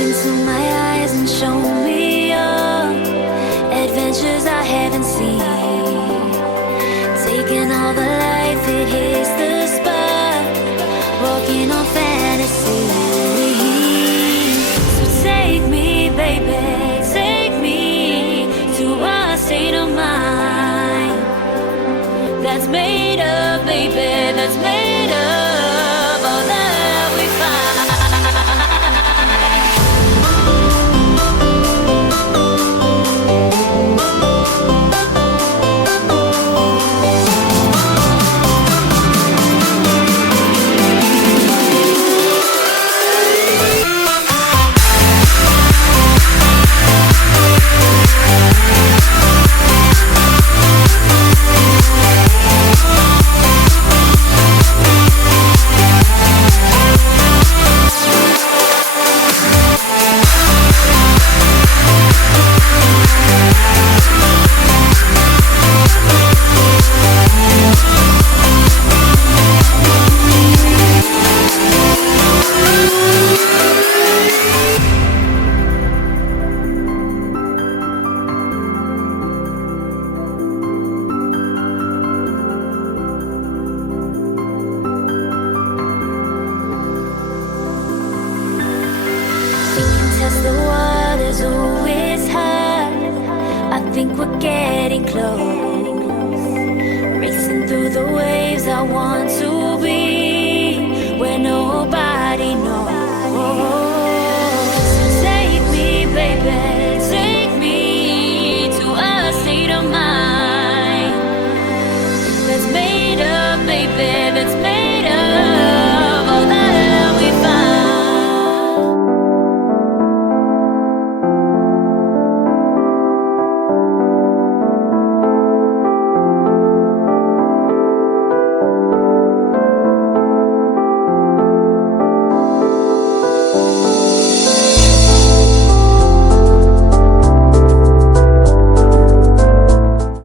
into my eyes and show me your adventures I haven't seen. Taking all the life, it hits the spot. Walking on fantasy. So take me, baby, take me to a state of mind that's made up, baby, that's made up all that we find. Test the waters, oh, it's hot. I think we're getting close. Racing through the waves, I want to